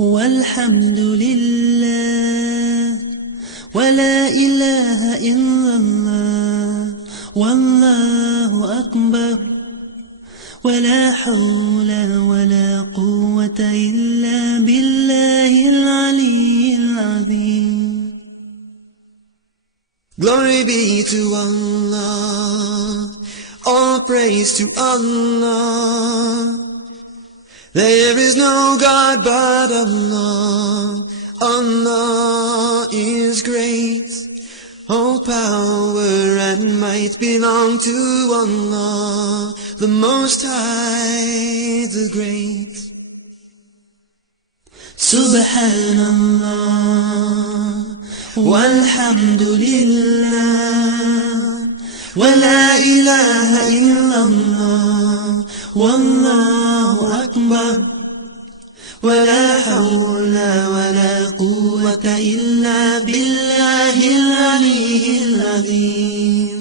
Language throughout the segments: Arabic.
والحمد لله ولا إله إلا الله والله أكبر ولا حول ولا قوة إلا بالله العلي العظيم. Glory be to Allah, all praise to Allah. There is no God but Allah, Allah is great. All power and might belong to Allah, the Most High, the Great. Subhanallah walhamdulillah wa la ilaha illallah wallahu akbar wa la hawla wa la quwwata illa billahil aliyyil azim.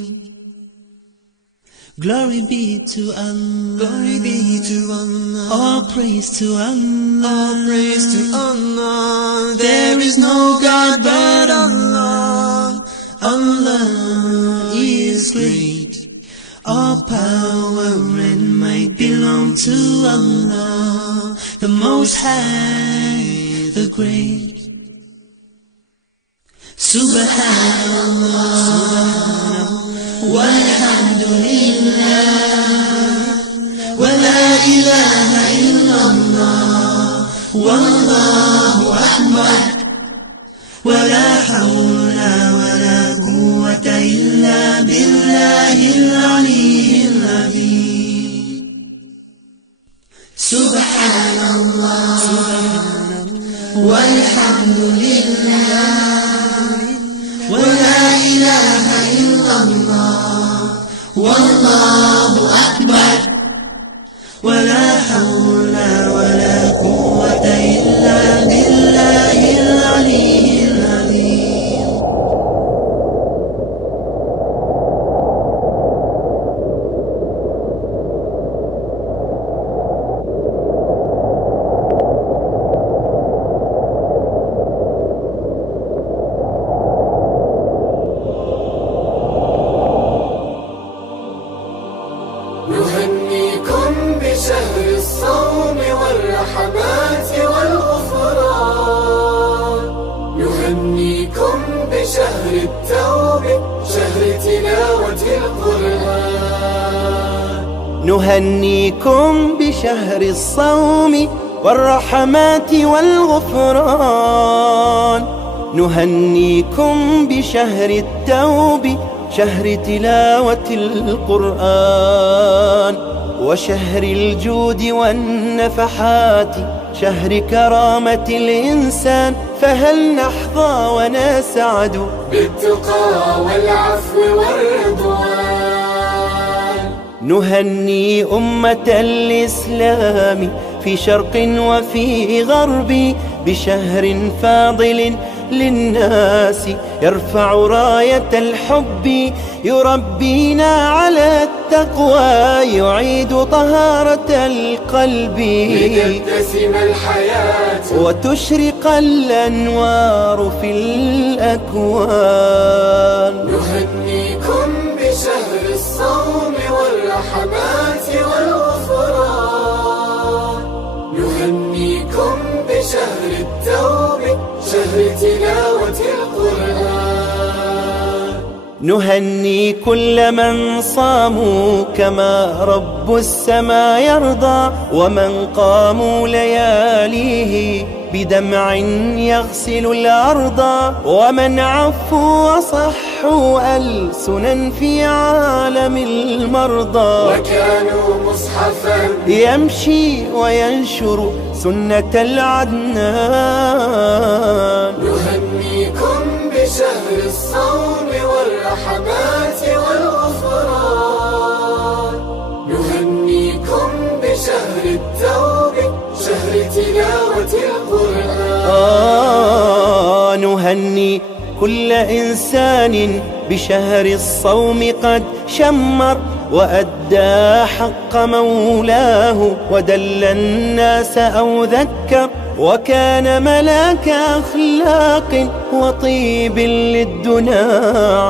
Glory be to Allah, glory be to Allah, all praise to Allah, all praise to Allah. There is no God but Allah, Allah is great. All power and might belong to Allah, the Most High, the Great. Subhanallah walhamdulillah wa la ilaha illallah wallahu akbar wa la hawla wa la quwwata illa billahil aliyyil azim. Subhanallah walhamdulillah wa la ilaha illallah wallahu akbar wa la hawla wa la quwwata illa billahil aliyyil azim. نهنيكم بشهر الصوم والرحمات والغفران، نهنيكم بشهر التوبة، شهر تلاوة القرآن. نهنيكم بشهر الصوم والرحمات والغفران، نهنيكم بشهر التوبة، شهر تلاوة القرآن، وشهر الجود والنفحات، شهر كرامة الإنسان. فهل نحظى ونسعد بالتقى والعفو والرضوان؟ نهني أمة الإسلام في شرق وفي غرب بشهر فاضل للناس، يرفع راية الحب، يربينا على التقوى، يعيد طهارة القلب، لتبتسم الحياة وتشرق الأنوار في الأكوان. نهنيكم بشهر الصوم والرحمات والغفران، نهنيكم بشهر التوبة، شهر تلاوة القرآن. نهني كل من صاموا كما رب السماء يرضى، ومن قاموا لياليه بدمع يغسل الأرض، ومن عفوا وصحوا ألسنا في عالم المرضى، وكانوا مصحفا يمشي وينشر سنة العدنان. نهنيكم بشهر الصوم والرحمات والغفران، نهنيكم بشهر التوبة، شهر تلاوة القرآن. نهني كل إنسان بشهر الصوم قد شمر، وأدى حق مولاه، ودل الناس أو ذكر، وكان ملاك أخلاق وطيب للدنا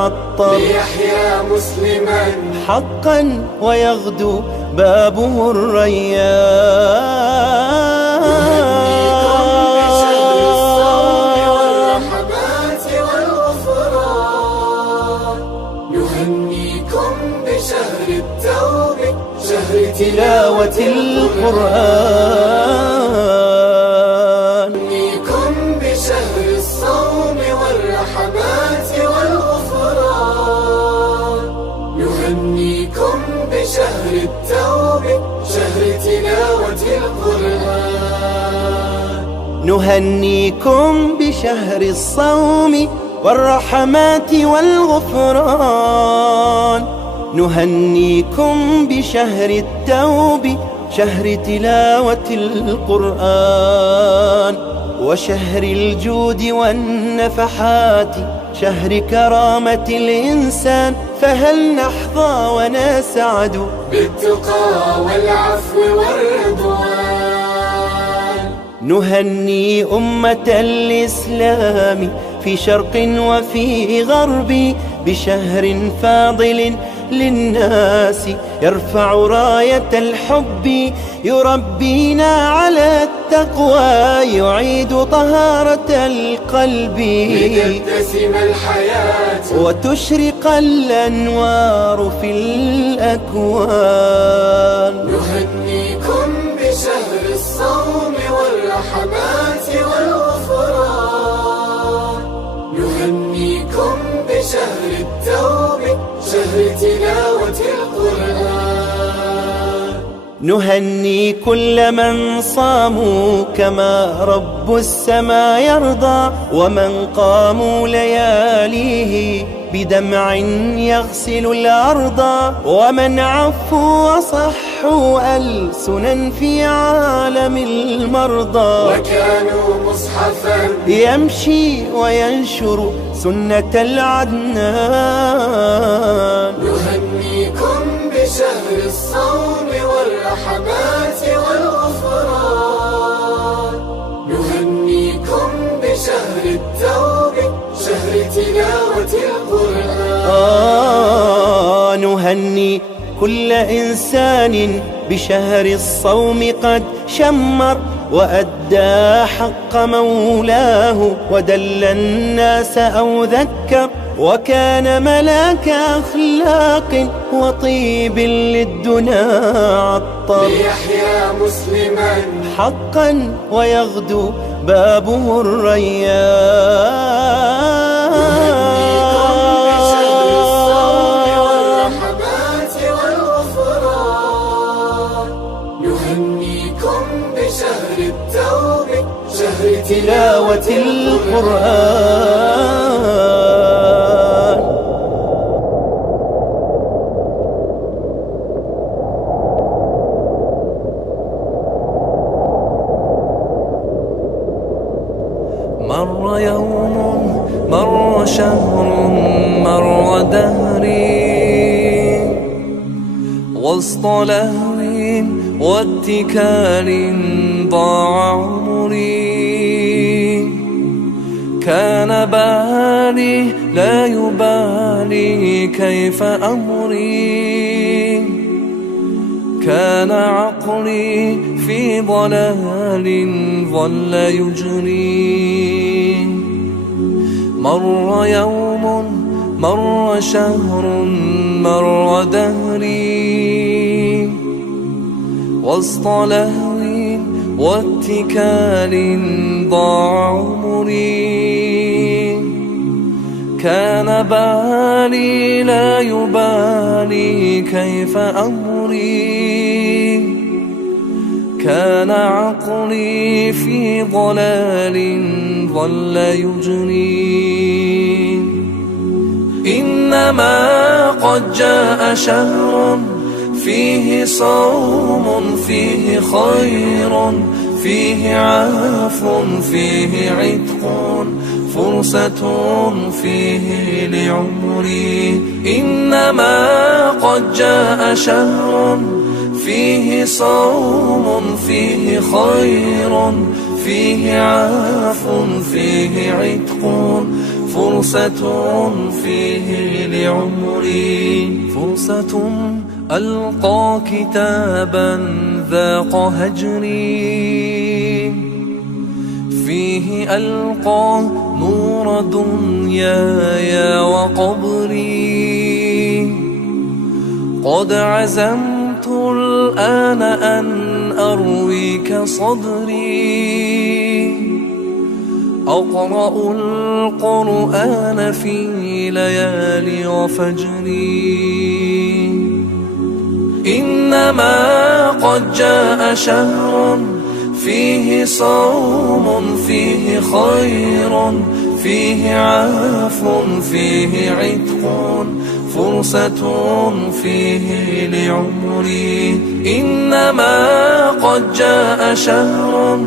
عطر، ليحيا مسلما حقا ويغدو بابه الريان. بشهر الصوم والرحمات والغفران، نهنيكم بشهر التوبة، شهر تلاوة القرآن. نهنيكم بشهر الصوم والرحمات والغفران، نهنيكم بشهر التوبة، شهر تلاوة القرآن. نهنيكم بشهر الصوم والرحمات والغفران، نهنيكم بشهر التوب، شهر تلاوة القرآن، وشهر الجود والنفحات، شهر كرامة الإنسان. فهل نحظى ونسعد بالتقى والعفو والرضوان؟ نهني أمة الإسلام في شرق وفي غرب بشهر فاضل للناس، يرفع راية الحب، يربينا على التقوى، يعيد طهارة القلب، لتبتسم الحياة وتشرق الأنوار في الأكوان. نهنيكم بشهر الصوم والرحمات والغفران، نهنيكم بشهر التوبة، شهر تلاوة القرآن. نهني كل من صاموا كما رب السماء يرضى، ومن قاموا لياليه بدمع يغسل الأرض، ومن عفوا وصحوا ألسنا في عالم المرضى، وكانوا مصحفا يمشي وينشر سنة العدنان. نهنيكم بشهر الصوم والرحمات والغفران، نهنيكم بشهر التوبة، شهر تلاوة القرآن. نهني كل إنسان بشهر الصوم قد شمر، وأدى حق مولاه، ودل الناس أو ذكر، وكان ملاك أخلاق وطيب للدنا عطر، ليحيا مسلما حقا ويغدو بابه الريان. بشهر الصوم والرحمات والغفران، نهنيكم بشهر التوبة، شهر تلاوة القرآن. مر يوم، مر شهر، مر دهري، وسط لهو واتكال ضاع عمري. كان بالي لا يبالي كيف أمري، كان عقلي في ضلال ظل يجري. مر يوم، مر شهر، مر دهري، وسط لهو واتكال ضاع عمري. كان بالي لا يبالي كيف أمري، كان عقلي في ضلال ظل يجري. إنما قد جاء شهر فيه صوم، فيه خير، فيه عفو، فيه عتق، فرصة فيه لعمري. إنما قد جاء شهر فيه صوم، فيه خير، فيه عاف فيه عتق فرصة فيه لعمري فرصة ألقى كتابا ذاق هجري فيه ألقى نور دنياي وقبري قد عزمت الآن أن أرويك صدري أقرأ القرآن في ليالي وفجري إنما قد جاء شهر فيه صوم فيه خير فيه عاف فيه عتق فرصة فيه لعمري إنما قد جاء شهر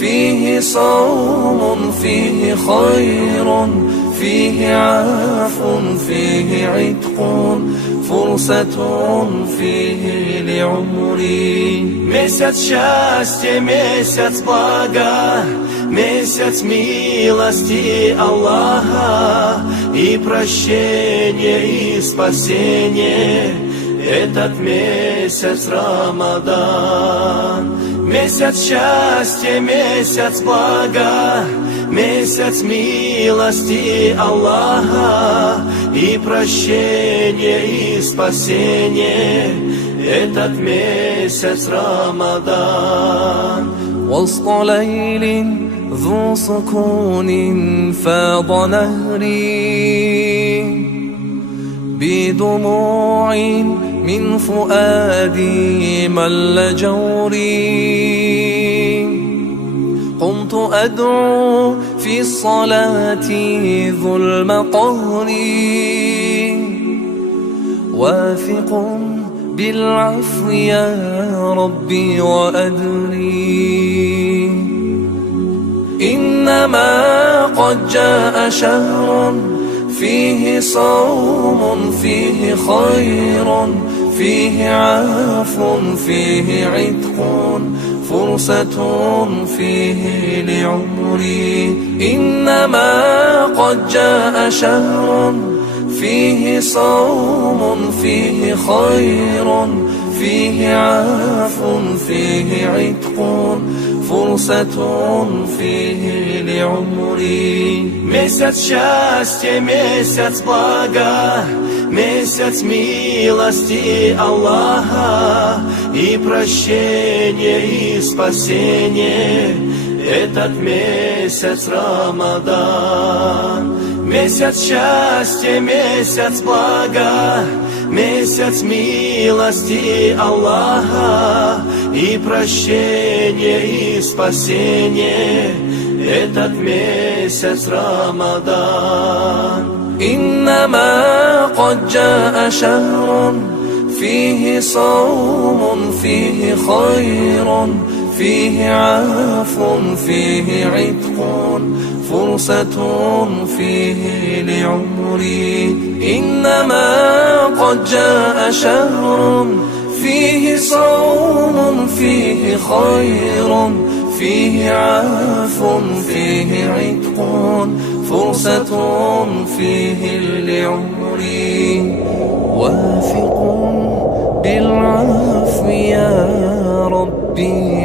فيه صوم فيه خير فيه عاف فيه عتق فرصة فيه لعمري Месяц счастья, месяц блага, месяц милости Аллаха и прощения и спасения. Этот месяц Рамадан. Месяц счастья, месяц блага, месяц милости Аллаха и прощения и спасения. Этот месяц Рамадан. وسط ليل ذو سكون فاض نهري بدموع من فؤادي مل جوري قمت أدعو في الصلاة ظلم قهري واثق بالعفو يا ربي وأدري إنما قد جاء شهر فيه صوم فيه خير فيه عاف فيه عتق فرصة فيه لعمري إنما قد جاء شهر فيه صوم فيه خير فيه عاف فيه عتق فرصة فيه لعمري Месяц счастья, месяц блага, месяц милости Аллаха и прощения и спасения. Этот месяц Рамадан. Месяц счастья, месяц блага, месяц милости Аллаха и прощения и спасения. Этот месяц Рамадан. إنما قد جاء شهر فيه صوم فيه خير فيه عاف فيه عتق فرصة فيه لعمري إنما قد جاء شهر فيه صوم فيه خير فيه عاف فيه عتق فرصة فيه لعمري واثق بالعفو يا ربي